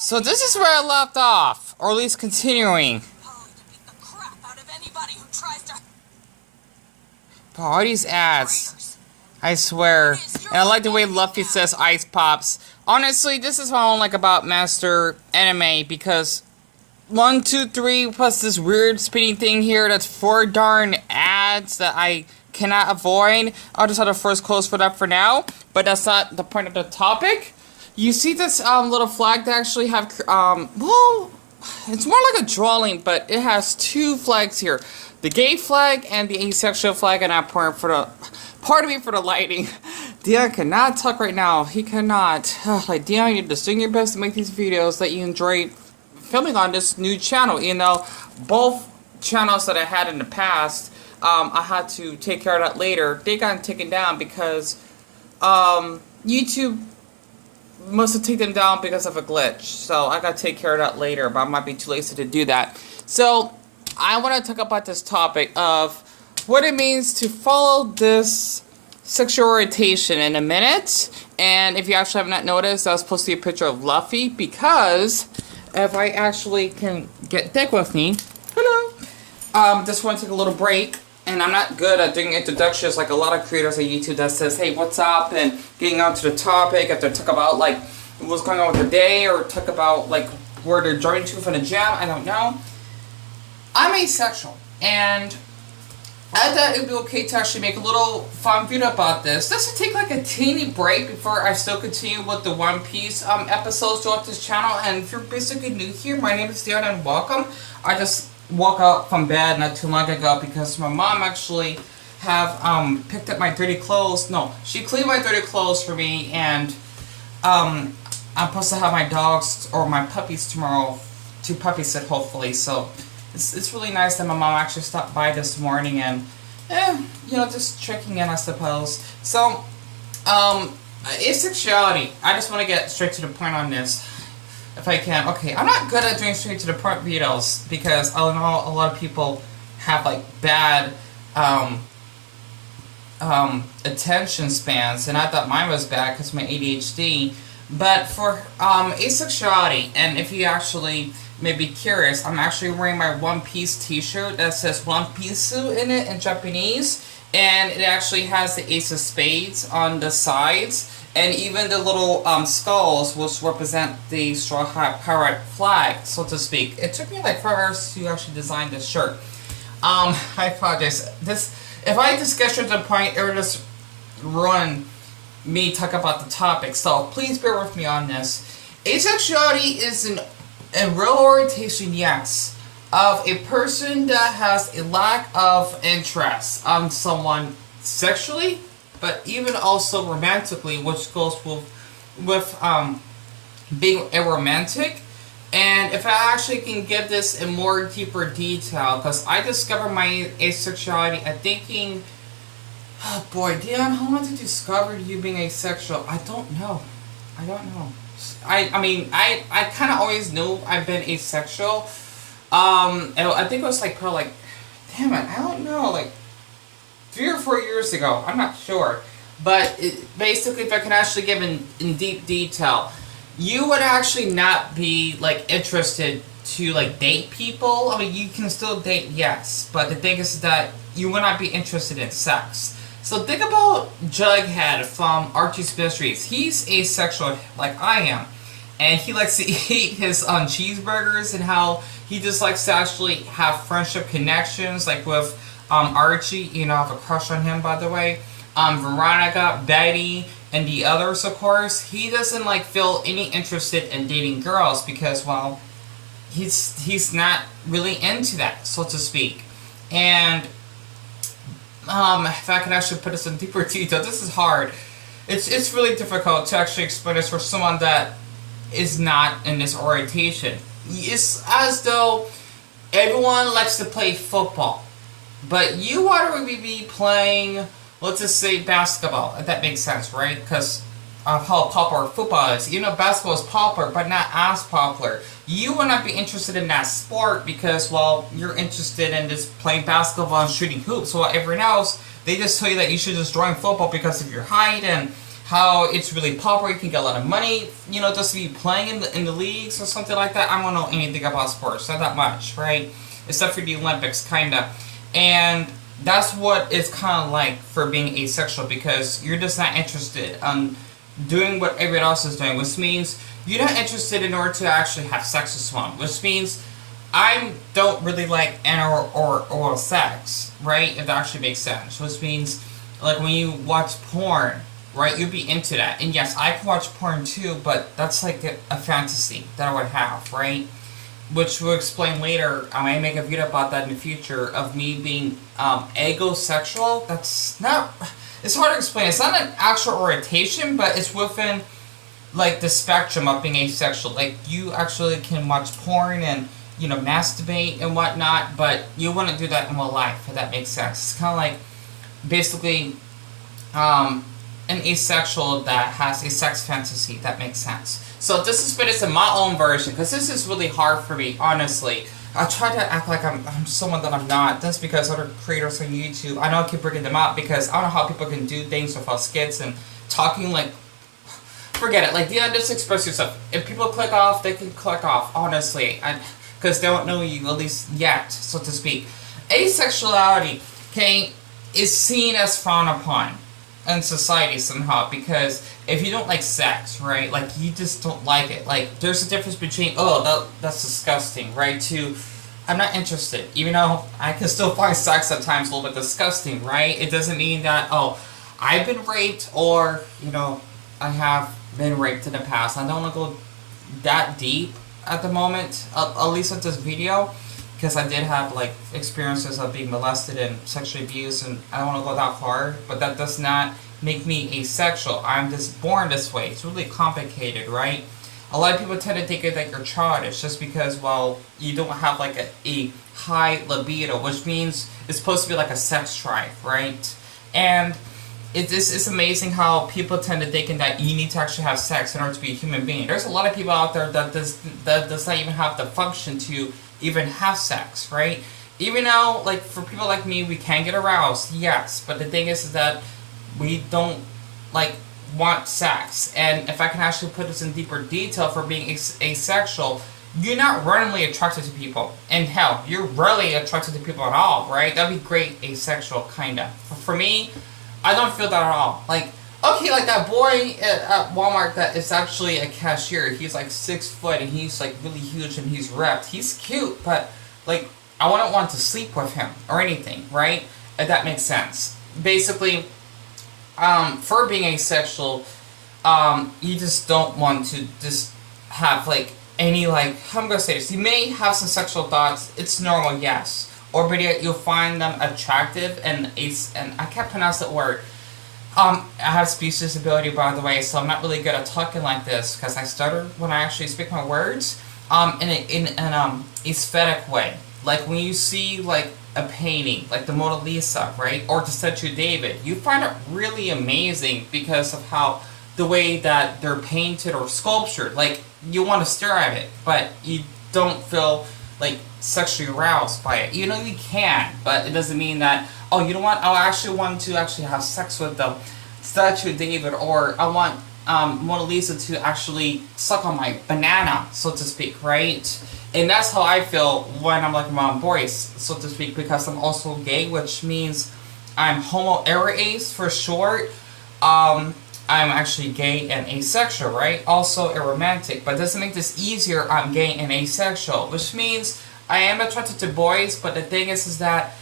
So this is where I left off, or at least continuing. But all these ads, I swear. And I like the way Luffy says ice pops. Honestly, this is what I don't like about Master Anime, because 1, 2, 3 plus this weird spinning thing here, that's 4 darn ads that I cannot avoid. I'll just have to first close for that for now, but that's not the point of the topic. You see this little flag that actually have, well, it's more like a drawing, but it has 2 flags here. The gay flag and the asexual flag, and I'm pouring for the, pardon me for the lighting. Dion cannot talk right now. He cannot. Like, Dion, you're just doing your best to make these videos that you enjoy filming on this new channel. You know, both channels that I had in the past, I had to take care of that later. They got taken down because YouTube must have taken them down because of a glitch. So I gotta take care of that later, but I might be too lazy to do that. So I want to talk about this topic of what it means to follow this sexual orientation in a minute. And if you actually have not noticed, that was supposed to be a picture of Luffy, because if I actually can get dick with me, hello, just want to take a little break. And I'm not good at doing introductions like a lot of creators on YouTube that says, hey, what's up, and getting on to the topic, after talk about like what's going on with their day, or talk about like where they're joining to from the gym. I don't know. I'm asexual, and I thought it would be okay to actually make a little fun video about this. Just to take like a teeny break before I still continue with the One Piece episodes throughout this channel. And if you're basically new here, my name is Dion and welcome. I just woke up from bed not too long ago because my mom actually have picked up my dirty clothes. No, she cleaned my dirty clothes for me, and I'm supposed to have my dogs or my puppies tomorrow, 2 puppies sit hopefully. So it's really nice that my mom actually stopped by this morning and you know, just checking in, I suppose. So asexuality, I just want to get straight to the point on this if I can. Okay, I'm not good at doing straight to the point videos because I know a lot of people have like bad attention spans, and I thought mine was bad because of my ADHD. But for asexuality, and if you actually may be curious, I'm actually wearing my One Piece t-shirt that says One Piece in it in Japanese, and it actually has the Ace of Spades on the sides, and even the little skulls, which represent the Straw Hat Pirate flag, so to speak. It took me like 4 hours to actually design this shirt. I apologize. This, if I just get straight to the point, it will just ruin me talk about the topic, so please bear with me on this. Asexuality is a real orientation, yes, of a person that has a lack of interest on someone sexually, but even also romantically, which goes with being a romantic. And if I actually can give this in more deeper detail, because I discovered my asexuality at thinking, oh boy, Dion, how long did you discover you being asexual? I don't know. I mean, I kind of always knew I've been asexual. And I think it was like probably like, damn it, I don't know, like 3 or 4 years ago. I'm not sure. But basically, if I can actually give in deep detail, you would actually not be like interested to like date people. I mean, you can still date, yes, but the thing is that you would not be interested in sex. So think about Jughead from Archie's Mysteries. He's asexual like I am, and he likes to eat his cheeseburgers, and how he just likes to actually have friendship connections, like with Archie. You know, I have a crush on him, by the way. Veronica, Betty, and the others, of course. He doesn't like feel any interested in dating girls because, well, he's not really into that, so to speak. And if I can actually put this in deeper detail, this is hard. It's really difficult to actually explain this for someone that is not in this orientation. It's as though everyone likes to play football, but you want to be playing, let's just say, basketball, if that makes sense, right? Because of how popular football is. You know, basketball is popular, but not as popular. You will not be interested in that sport because, well, you're interested in just playing basketball and shooting hoops. While everyone else, they just tell you that you should just join football because of your height and how it's really popular. You can get a lot of money, just to be playing in the leagues or something like that. I don't know anything about sports, not that much, right? Except for the Olympics, kinda. And that's what it's kind of like for being asexual, because you're just not interested in doing what everyone else is doing, which means you're not interested in order to actually have sex with someone, which means I don't really like anal or oral sex, right? If that actually makes sense. Which means, like, when you watch porn, right, you'd be into that. And yes, I can watch porn too, but that's like a fantasy that I would have, right? Which we'll explain later. I may make a video about that in the future, of me being agosexual. That's not... It's hard to explain. It's not an actual orientation, but it's within, like, the spectrum of being asexual. Like, you actually can watch porn and, masturbate and whatnot, but you wouldn't do that in real life, if that makes sense. It's kind of like, basically, an asexual that has a sex fantasy, if that makes sense. So this is, but it's in my own version, because this is really hard for me, honestly. I try to act like I'm someone that I'm not. That's because other creators on YouTube, I know I keep bringing them up, because I don't know how people can do things without skits and talking like... Forget it. Like, just express yourself. If people click off, they can click off, honestly. Because they don't know you, at least yet, so to speak. Asexuality, okay, is seen as frowned upon in society somehow, because if you don't like sex, right, like, you just don't like it. Like, there's a difference between, oh, that's disgusting, right, to, I'm not interested. Even though I can still find sex at times a little bit disgusting, right? It doesn't mean that, oh, I've been raped, or, I have been raped in the past. I don't want to go that deep at the moment, at least with this video, because I did have, like, experiences of being molested and sexually abused, and I don't want to go that far, but that does not make me asexual. I'm just born this way. It's really complicated, right? A lot of people tend to think that you're childish just because, well, you don't have, like, a high libido, which means it's supposed to be like a sex drive, right? And it's amazing how people tend to think that you need to actually have sex in order to be a human being. There's a lot of people out there that does not even have the function to even have sex, right? Even though, like, for people like me, we can get aroused, yes, but the thing is that we don't, like, want sex. And if I can actually put this in deeper detail, for being asexual, you're not randomly attracted to people. And hell, you're rarely attracted to people at all, right? That'd be great asexual, kinda. For me, I don't feel that at all. Like, okay, like that boy at Walmart that is actually a cashier. He's like 6 foot and he's like really huge and he's ripped. He's cute, but like, I wouldn't want to sleep with him or anything, right? If that makes sense. Basically, for being asexual, you just don't want to just have like any, like, how I'm gonna say this. You may have some sexual thoughts. It's normal, yes. Or but you'll find them attractive and I can't pronounce that word. I have speech disability, by the way, so I'm not really good at talking like this because I stutter when I actually speak my words. In an aesthetic way, like when you see like a painting, like the Mona Lisa, right, or the Statue of David, you find it really amazing because of how the way that they're painted or sculptured. Like, you want to stare at it, but you don't feel like sexually aroused by it. You know, you can, but it doesn't mean that, oh, you know what, I actually want to actually have sex with the Statue of David, or I want Mona Lisa to actually suck on my banana, so to speak, right? And that's how I feel when I'm like my own voice, so to speak, because I'm also gay, which means I'm homo eroace for short. I'm actually gay and asexual, right? Also aromantic, but doesn't make this easier. I'm gay and asexual, which means I am attracted to boys, but the thing is that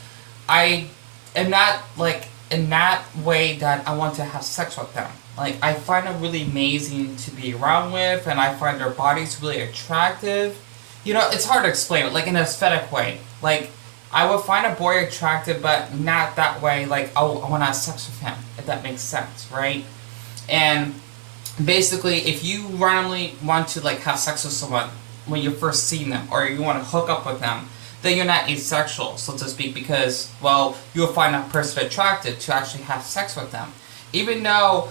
I am not like in that way that I want to have sex with them. Like, I find them really amazing to be around with, and I find their bodies really attractive. You know, it's hard to explain it, like in an aesthetic way. Like, I would find a boy attractive, but not that way, like, oh, I want to have sex with him, if that makes sense, right? And basically, if you randomly want to like have sex with someone when you first see them, or you want to hook up with them, then you're not asexual, so to speak, because, well, you'll find that person attractive to actually have sex with them. Even though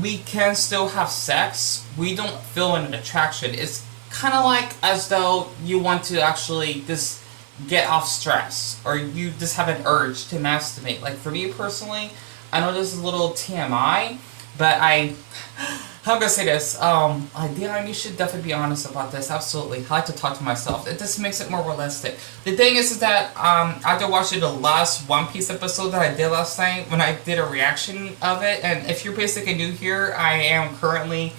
we can still have sex, we don't feel an attraction. It's kind of like as though you want to actually just get off stress, or you just have an urge to masturbate. Like, for me personally, I know this is a little TMI, But I'm gonna say this. Dion, you should definitely be honest about this. Absolutely, I like to talk to myself. It just makes it more realistic. The thing is that after watching the last One Piece episode that I did last night, when I did a reaction of it, and if you're basically new here, I am currently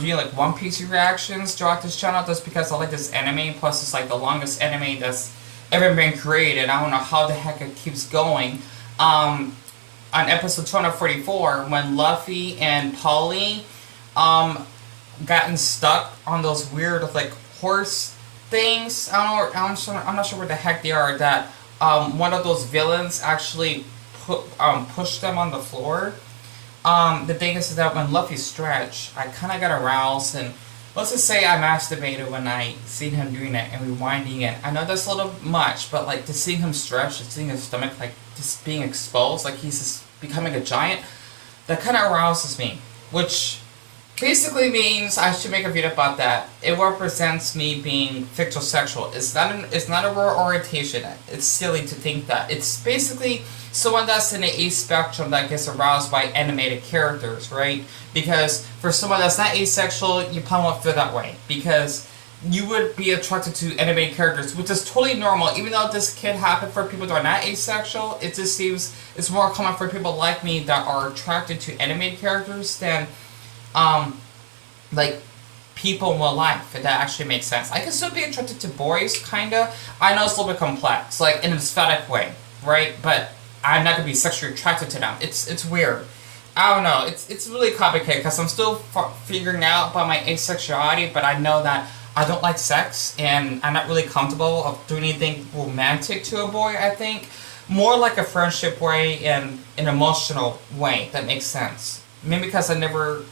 doing like One Piece reactions throughout this channel, just because I like this anime. Plus, it's like the longest anime that's ever been created. I don't know how the heck it keeps going. On episode 244, when Luffy and Polly gotten stuck on those weird like horse things. I don't know. I'm not sure what the heck they are. That one of those villains actually pushed them on the floor. The thing is that when Luffy stretched, I kind of got aroused, and let's just say I masturbated when I seen him doing it and rewinding it. I know that's a little much, but like to see him stretch, to seeing his stomach like just being exposed, like he's just becoming a giant, that kind of arouses me, which basically means I should make a video about that. It represents me being fictosexual. It's not a raw orientation. It's silly to think that. It's basically someone that's in the A spectrum that gets aroused by animated characters, right? Because for someone that's not asexual, you probably won't feel that way. Because you would be attracted to animated characters, which is totally normal. Even though this can happen for people that are not asexual, it just seems it's more common for people like me that are attracted to animated characters than like people in real life, if that actually makes sense. I can still be attracted to boys, kinda. I know it's a little bit complex, like in an aesthetic way, right? But I'm not gonna be sexually attracted to them. It's weird. I don't know. It's really complicated because I'm still figuring out about my asexuality, but I know that I don't like sex, and I'm not really comfortable of doing anything romantic to a boy. I think more like a friendship way and an emotional way. That makes sense. Maybe because I never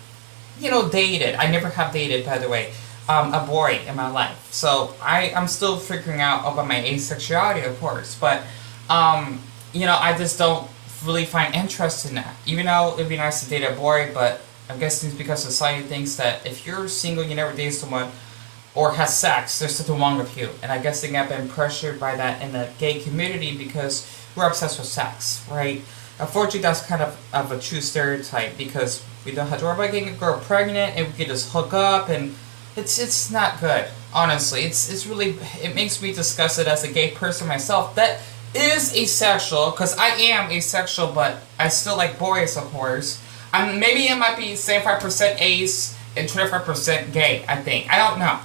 dated. I never have dated, by the way, a boy in my life. So I'm still figuring out about my asexuality, of course. But, I just don't really find interest in that. Even though it'd be nice to date a boy, but I'm guessing it's because society thinks that if you're single, you never date someone, or has sex, there's something wrong with you. And I guess I've been pressured by that in the gay community because we're obsessed with sex, right? Unfortunately, that's kind of a true stereotype because we don't have to worry about getting a girl pregnant and we can just hook up, and it's not good, honestly. It makes me disgusted as a gay person myself that is asexual, because I am asexual, but I still like boys, of course. Maybe it might be 75% ace and 25% gay, I think. I don't know.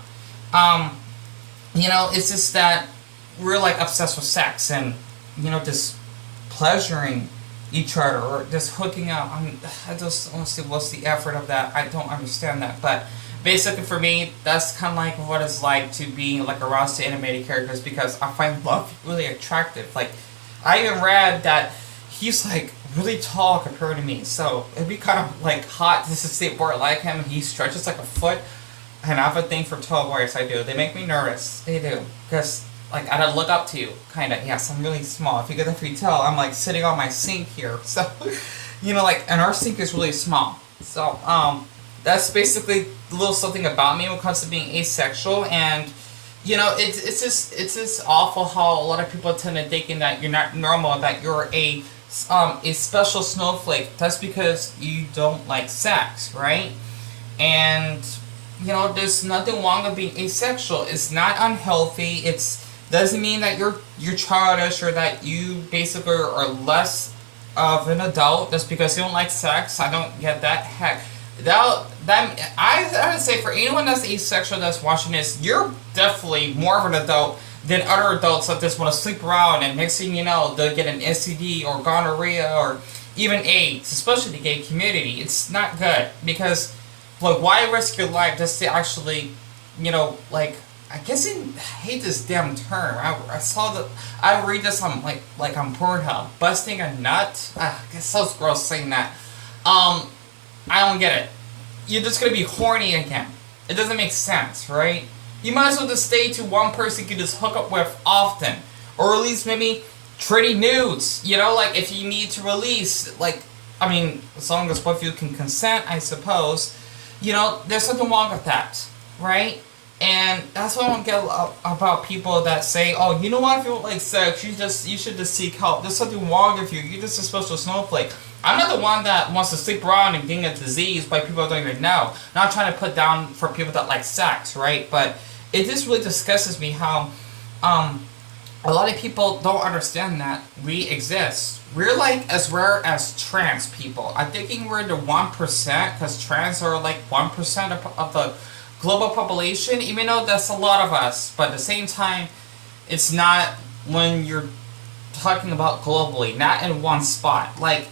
It's just that we're like obsessed with sex and, just pleasuring each other or just hooking up. I just want to see what's the effort of that. I don't understand that. But basically for me, that's kind of like what it's like to be like aroused to animated characters because I find Luffy really attractive. Like, I even read that he's like really tall compared to me. So it'd be kind of like hot just to see a boy like him and he stretches like a foot. And I have a thing for tall boys, I do. They make me nervous. They do. Because, like, I look up to you, kind of. Yes, I'm really small. If you tell, I'm, like, sitting on my sink here. So, and our sink is really small. So, that's basically a little something about me when it comes to being asexual. And, it's just awful how a lot of people tend to thinking that you're not normal, that you're a special snowflake. That's because you don't like sex, right? And there's nothing wrong with being asexual. It's not unhealthy. It doesn't mean that you're childish or that you basically are less of an adult just because you don't like sex. I don't get that. Heck, I would say for anyone that's asexual that's watching this, you're definitely more of an adult than other adults that just want to sleep around and next thing you know they'll get an STD or gonorrhea or even AIDS, especially the gay community. It's not good because. Like, why risk your life just to actually, I guess I hate this damn term. I read this on, like on Pornhub. Busting a nut? I guess so gross saying that. I don't get it. You're just gonna be horny again. It doesn't make sense, right? You might as well just stay to one person you can just hook up with often. Or at least maybe trading nudes. Like, if you need to release, as long as both of you can consent, I suppose. There's something wrong with that, right? And that's what I don't get about people that say, oh, you know what, if you don't like sex, you should just seek help. There's something wrong with you. You're just a special snowflake. I'm not the one that wants to sleep around and getting a disease by people that don't even know. Not trying to put down for people that like sex, right? But it just really disgustes me how a lot of people don't understand that we exist. We're like as rare as trans people. I'm thinking we're the 1% because trans are like 1% of the global population, even though that's a lot of us. But at the same time, it's not when you're talking about globally, not in one spot. Like,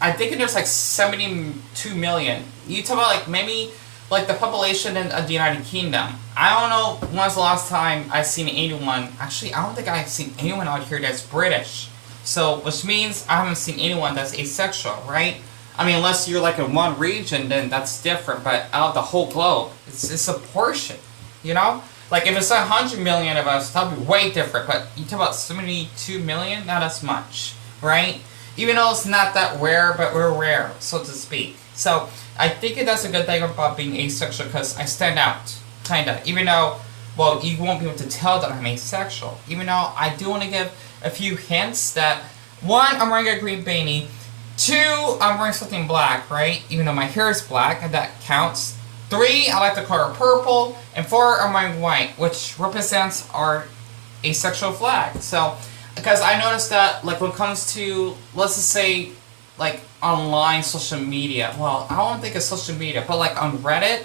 I think there's like 72 million. You talk about like maybe like the population in the United Kingdom. I don't know when's the last time I've seen anyone. Actually, I don't think I've seen anyone out here that's British. So, which means I haven't seen anyone that's asexual, right? I mean, unless you're like in one region, then that's different. But out of the whole globe, it's a portion, you know? Like if it's 100 million of us, that'll be way different. But you talk about 72 million, not as much, right? Even though it's not that rare, but we're rare, so to speak. So I think that's a good thing about being asexual because I stand out, kinda. Even though, well, you won't be able to tell that I'm asexual. Even though I do want to give a few hints that, one, I'm wearing a green beanie. Two, I'm wearing something black, right? Even though my hair is black, and that counts. Three, I like the color purple. And four, I'm wearing white, which represents our asexual flag. So, because I noticed that, like, when it comes to, let's just say, like, online social media. Well, I don't think it's social media, but, like, on Reddit,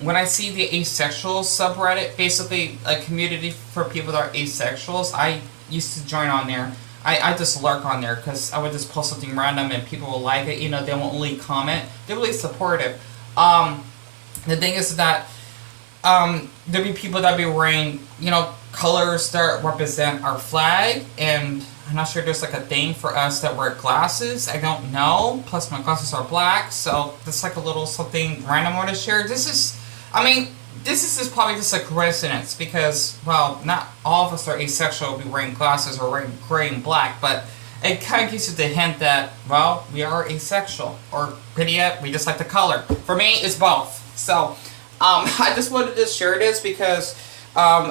when I see the asexual subreddit, basically a community for people that are asexuals, I used to join on there. I just lurk on there because I would just post something random and people will like it. You know, they won't only comment. They're really supportive. The thing is that there'll be people that be wearing, you know, colors that represent our flag, and I'm not sure there's like a thing for us that wear glasses. I don't know. Plus, my glasses are black, so that's like a little something random I want to share. This is just probably just a coincidence because, well, not all of us are asexual. We'll be wearing glasses or wearing gray and black, but it kind of gives you the hint that, well, we are asexual, or pretty yet, we just like the color. For me, it's both. So, I just wanted to share this because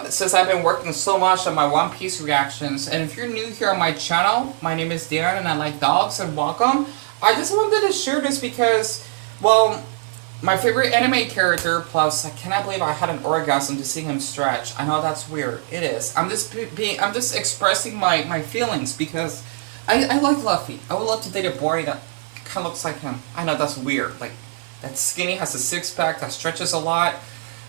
since I've been working so much on my One Piece reactions, and if you're new here on my channel, my name is Darren and I like dogs, and welcome. I just wanted to share this because, well, my favorite anime character, plus I cannot believe I had an orgasm to see him stretch. I know that's weird. It is. I'm just expressing my feelings because I like Luffy. I would love to date a boy that kind of looks like him. I know that's weird. Like, that skinny, has a six-pack, that stretches a lot.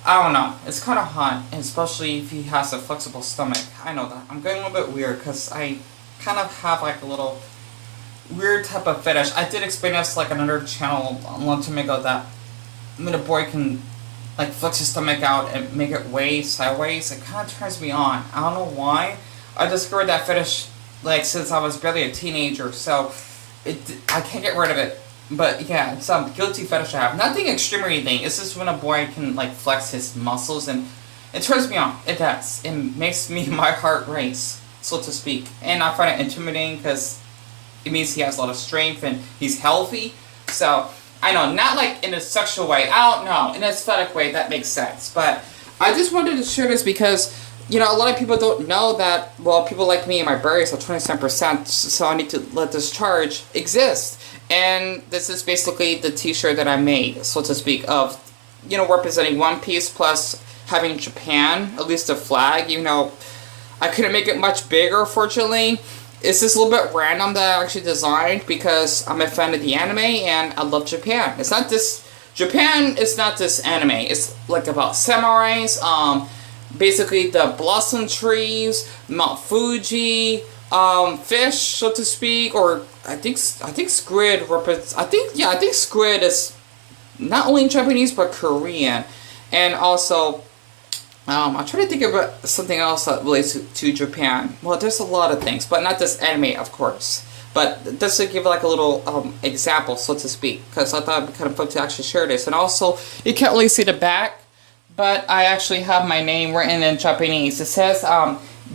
I don't know. It's kind of hot, and especially if he has a flexible stomach. I know that. I'm getting a little bit weird because I kind of have like a little weird type of fetish. I did explain this like another channel a long time ago that when a boy can like flex his stomach out and make it way sideways, it kind of turns me on. I don't know why. I discovered that fetish like since I was barely a teenager, so I can't get rid of it. But yeah, it's some guilty fetish I have. Nothing extreme or anything. It's just when a boy can like flex his muscles, and it turns me on. It does. It makes my heart race, so to speak. And I find it intimidating because it means he has a lot of strength and he's healthy. So I know, not like in a sexual way. I don't know. In an aesthetic way, that makes sense. But I just wanted to share this because, you know, a lot of people don't know that, well, people like me and my berries are 27%, so I need to let this charge exist. And this is basically the t-shirt that I made, so to speak, of, you know, representing One Piece plus having Japan, at least the flag. You know, I couldn't make it much bigger, fortunately. It's just a little bit random that I actually designed because I'm a fan of the anime and I love Japan. It's not this, Japan is not this anime. It's like about samurais, basically the blossom trees, Mount Fuji, fish, so to speak, or I think squid represents, I think squid is not only in Japanese but Korean. And also, I'm trying to think about something else that relates to Japan. Well, there's a lot of things, but not this anime, of course. But just to give like a little example, so to speak, because I thought it'd be kind of fun to actually share this. And also, you can't really see the back, but I actually have my name written in Japanese. It says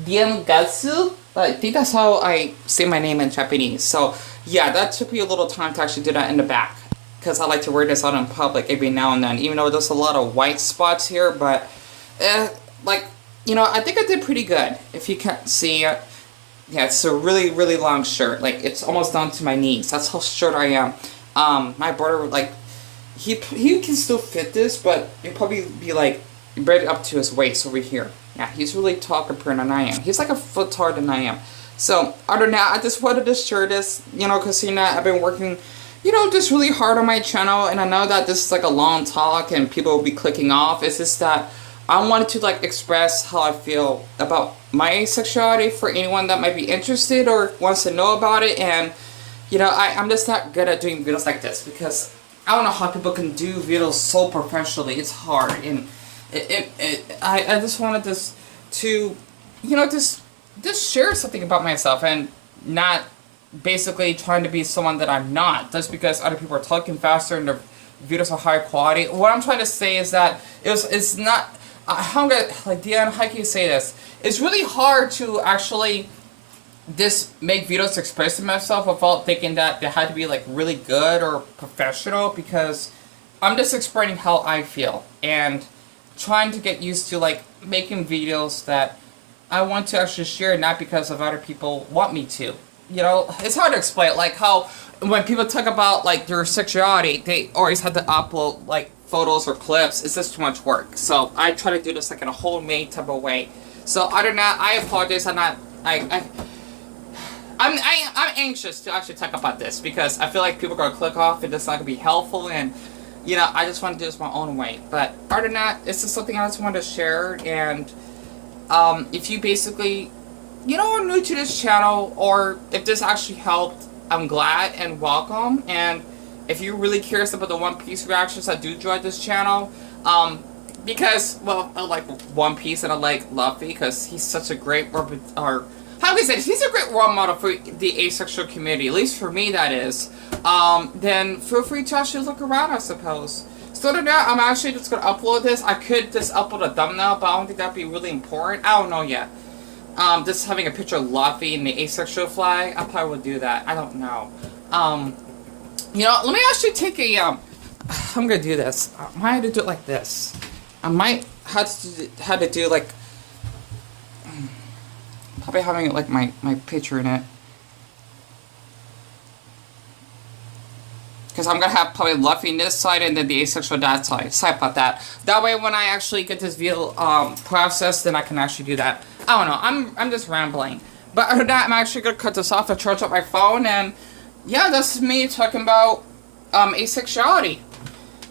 Diengatsu. I think that's how I say my name in Japanese. So yeah, that took me a little time to actually do that in the back, because I like to wear this out in public every now and then, even though there's a lot of white spots here. But like, you know, I think I did pretty good. If you can't see it, Yeah, it's a really, really long shirt. Like, it's almost down to my knees. That's how short I am. My brother, like, he can still fit this, but it'll probably be, like, right up to his waist over here. Yeah, he's really tall compared to I am. He's like a foot taller than I am. So, other than that, I just wanted to share this, you know, because, you know, I've been working, you know, just really hard on my channel, and I know that this is, like, a long talk, and people will be clicking off. It's just that I wanted to, like, express how I feel about my asexuality for anyone that might be interested or wants to know about it. And, you know, I'm just not good at doing videos like this, because I don't know how people can do videos so professionally. It's hard, and I just wanted this to, you know, just share something about myself, and not basically trying to be someone that I'm not, just because other people are talking faster and their videos are high quality. What I'm trying to say is that it's not, how I'm gonna, like, Dion, how can you say this? It's really hard to actually just make videos to express myself without thinking that they had to be, like, really good or professional, because I'm just expressing how I feel and trying to get used to, like, making videos that I want to actually share, not because of other people want me to. You know, it's hard to explain, like, how when people talk about, like, their sexuality, they always have to upload, like, photos or clips. It's just too much work. So I try to do this, like, in a homemade type of way. So other than that, I apologize. I'm anxious to actually talk about this, because I feel like people are gonna click off and it's not gonna be helpful, and, you know, I just want to do this my own way. But other than that, it's just something I just wanted to share. And if you basically, you know, are new to this channel, or if this actually helped, I'm glad and welcome. And if you're really curious about the One Piece reactions, I do enjoy this channel. Because, well, I like One Piece and I like Luffy because he's such a great, how can I say this? He's a great role model for the asexual community, at least for me, that is. Then feel free to actually look around, I suppose. So other than that, I'm actually just going to upload this. I could just upload a thumbnail, but I don't think that'd be really important. I don't know yet. Just having a picture of Luffy and the asexual flag, I probably would do that. I don't know. You know, let me actually take a, I'm gonna do this. I might have to do it like this. I might have to do, like, probably having, like, my picture in it. Because I'm gonna have probably Luffy on this side and then the asexual that side. Sorry about that. That way when I actually get this video, processed, then I can actually do that. I don't know, I'm just rambling. But other than that, I'm actually gonna cut this off to charge up my phone, and yeah, that's me talking about asexuality.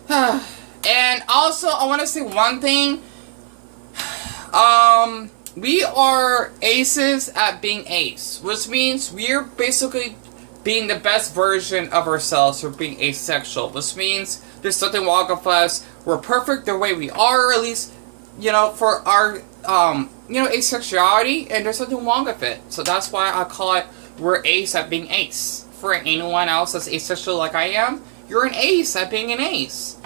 And also, I want to say one thing. We are aces at being ace, which means we're basically being the best version of ourselves for being asexual, which means there's nothing wrong with us. We're perfect the way we are, or at least, you know, for our, you know, asexuality, and there's nothing wrong with it. So that's why I call it, we're ace at being ace. For anyone else that's asexual like I am, you're an ace at being an ace.